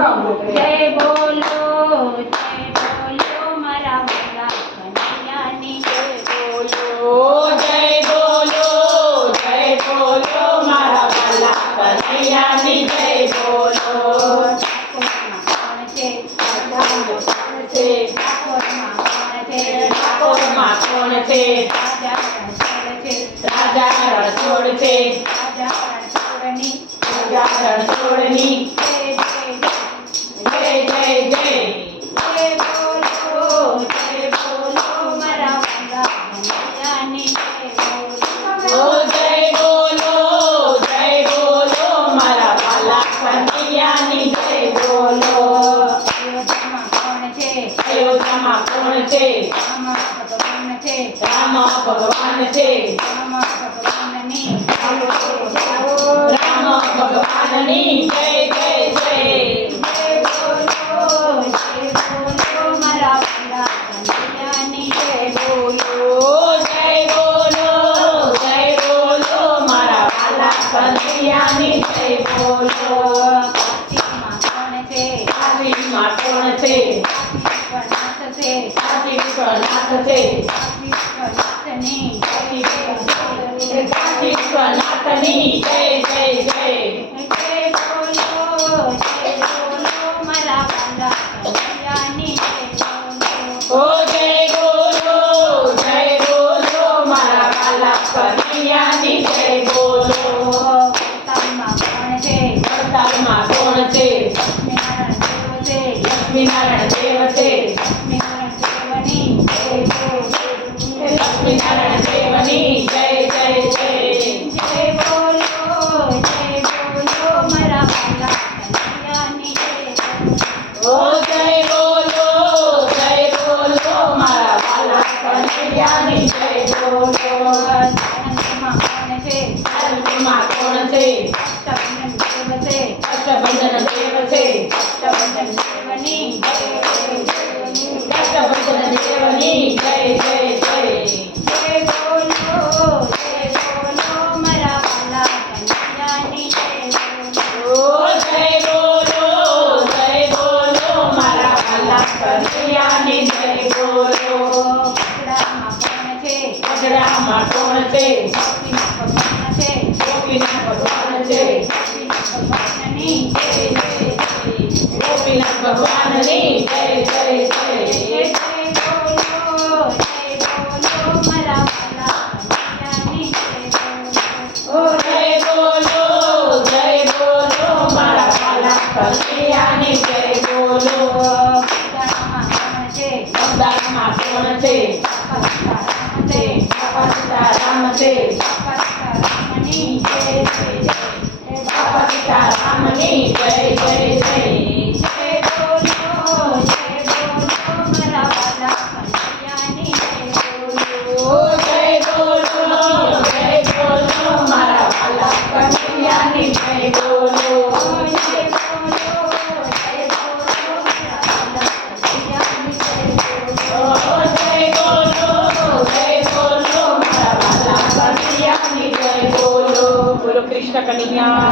જય બોલો મારા વાલા કનૈયાની જય બોલો મારા વાલા કનૈયાની જય બોલો. ઠાકોરમાં કોણ છે? રાજા રણછોડ છે. રાજા રણછોડની જય જય જય. મારા વાલા કનૈયાની જય ઓ જય બોલો મારા વાલા કનૈયાની જય બોલો. અયોધ્યામાં કોણ છે? રામ ભગવાન છે. રામ ભગવાનની જય જય જય. મારા વાલા કનૈયાની જય બોલો જય બોલો મારા વાલા કનૈયાની જય બોલો. કાશીમાં કોણ છે? કાશી વિશ્વનાથ છે. કાશી વિશ્વનાથની જય જય જય. મારા વાલા કનૈયાની જય ઓ જય બોલો મારા વાલા કનૈયાની જય બોલો. વડતાલમાં કોણ છે? લક્ષ્મીનારાયણ દેવ છે. લક્ષ્મીનારાયણ દેવની જય જય જય. મારા વાલા કનૈયાની જય ઓ જય બોલો મારા વાલા કનૈયાની જય બોલો. આનંદમાં કોણ છે? અષ્ટભંજન દેવ છે. અષ્ટભંજન દેવની જય જય જય. મારા વાલા કનૈયાની જય ઓ જય બોલો મારા વાલા કનૈયાની જય બોલો. ગઢડામાં કોણ છે? ગોપીનાથ ભગવાન છે. ગોપીનાથ ભગવાનની જય જય જય. મારા વાલા કનૈયાની જય ઓ જય બોલો મારા વાલા કનૈયાની જય બોલો. અમદાવાદમાં કોણ છે? સીતારામ છે. સીતારામની જય જય જય. ઓ જય બોલો મારા વાલા કનૈયાની જય બોલો. ઓ જય બોલો મારા વાલા કનૈયાની જય બોલો. બોલો કૃષ્ણ કનૈયા